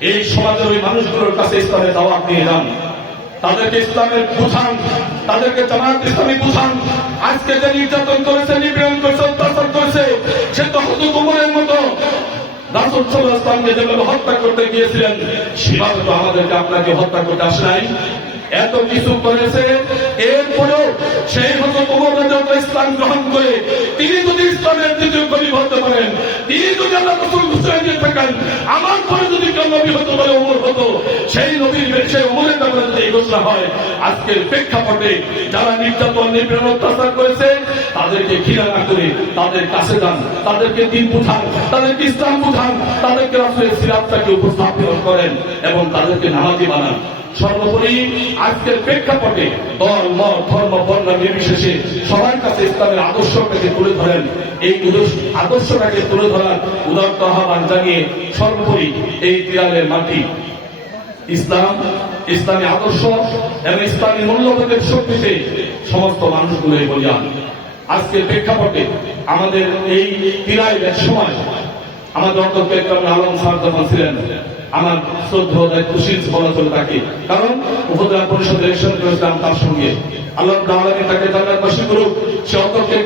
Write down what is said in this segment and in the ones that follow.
এই সমাজের ওই মানুষগুলোর কাছে ইসলামের দাওয়াত নিয়ে যান। তাদেরকে ইসলামের বুঝান, তাদেরকে জামাত ইসলামী বুঝান। আজকে যে নির্যাতন করেছে, নিপীড়ন করেছে, অত্যাচার করেছে, সে তো হতো কুমরের মতো। রাসুল আলাইহি যেভাবে হত্যা করতে গিয়েছিলেন তো আমাদেরকে আপনাকে হত্যা করতে আসে নাই। এত কিছু করেছে, এরপরেও সেই কুমরের যত ইসলাম গ্রহণ করে তিনি যদি ইসলামের দ্বিতীয় হতে পারেন, তিনি যদি আল্লাহ রসুল থাকেন, আমার পরে নবী হতো বলে উমর হতো, সেই নবীর উমরের হয়, আজকের প্রেক্ষাপটে যারা নির্যাতন, নিপীড়ন, অত্যাচার করেছে, তাদেরকে না করে তাদের কাছে যান, তাদেরকে দিন বুঝান তাদেরকে ইসলাম বুঝান তাদেরকে রাসুলের সিরাতটাকে উপস্থাপন করেন এবং তাদেরকে নামাজি বানান। সর্বোপরি আজকের প্রেক্ষাপটে দল, মত, ধর্ম, বর্ণ নির্বিশেষে সবার কাছে ইসলামের আদর্শটাকে তুলে ধরেন। এই আদর্শটাকে তুলে ধরার উদার্ত আহ্বান জানিয়ে সর্বোপরি এই দিয়ালের মাটি। ইসলাম, ইসলামী আদর্শ এবং ইসলামী মূল্যবোধের শক্তিতে সমস্ত মানুষগুলো বলিয়ান। আজকের প্রেক্ষাপটে আমাদের এই এক সময়, আমাদের অন্তর্কে আলম স্যার যখন ছিলেন আমার শ্রদ্ধ খুশির বলা চলে তাকে। কারণ উপজেলা পরিষদ ইলেকশন করেছিলাম তার সঙ্গে। আল্লাহ তাকে তাকে বসে করুক। সে অন্তর্কে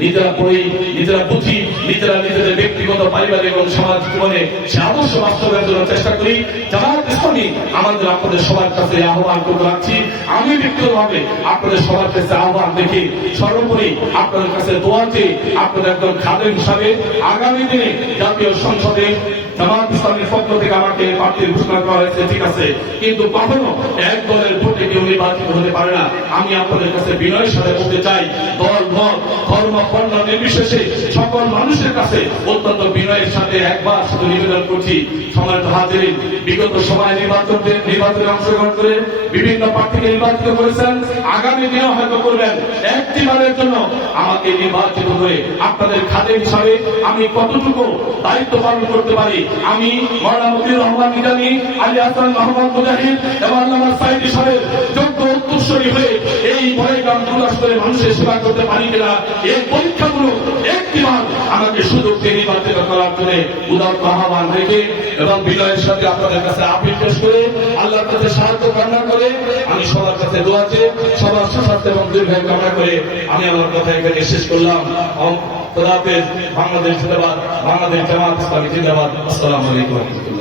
নিজেরা পড়ি, নিজেরা বুঝি, নিজেরা নিজেদের ব্যক্তিগত, পারিবারিক এবং সমাজ জীবনে সে আদর্শ বাস্তবায়নের জন্য চেষ্টা করি। জামাত ইসলামী আমাদের আপনাদের সবার কাছে আহ্বান করতে রাখছি। আমি ব্যক্তিগতভাবে আপনাদের সবার কাছে আহ্বান দেখি। সর্বোপরি আপনাদের কাছে দোয়া চেয়ে আপনাদের একজন খাদেম হিসাবে আগামী দিনে জাতীয় সংসদে জামাত ইসলামের পক্ষ থেকে আমাকে প্রার্থীর ঘোষণা করা হয়েছে, ঠিক আছে। কিন্তু কখনো এক দলের ভোটে কেউ নির্বাচিত হতে পারে না। আমি আপনাদের কাছে বিনয়ের সাথে বলতে চাই, দল ধর্ম নির্বিশেষে সকল মানুষের কাছে অত্যন্ত বিনয়ের সাথে একবার শুধু নিবেদন করছি। সমাজ হাজির, বিগত সময় নির্বাচন নির্বাচনে অংশগ্রহণ করে বিভিন্ন প্রার্থীকে নির্বাচিত করেছেন। আগামী দিনে হয়তো করবেন। একটি বারের জন্য আমাকে নির্বাচিত হয়ে আপনাদের খাদের হিসাবে আমি কতটুকু দায়িত্ব পালন করতে পারি, আমি মৌলানা রহমান নিজামী, আলী হাসান, মোহাম্মদ মুজাহিদ এবং আল্লামা সাইদ হিসাবে যোগ্য হয়ে এই মানুষের সেবা করতে পারি কিনা? এই আমাকে সুযোগ করার জন্য রেখে এবং বিনয়ের সাথে আপনাদের কাছে আপিল পেশ করে আল্লাহর কাছে সাহায্য কামনা করে আমি সবার কাছে দোয়াতে সবার সুস্বাস্থ্য এবং কামনা করে আমি আমার কথা এখানে শেষ করলাম। বাংলাদেশ জিন্দাবাদ, বাংলাদেশ জামাত ইসলামী জিন্দাবাদ। আসসালামু আলাইকুম।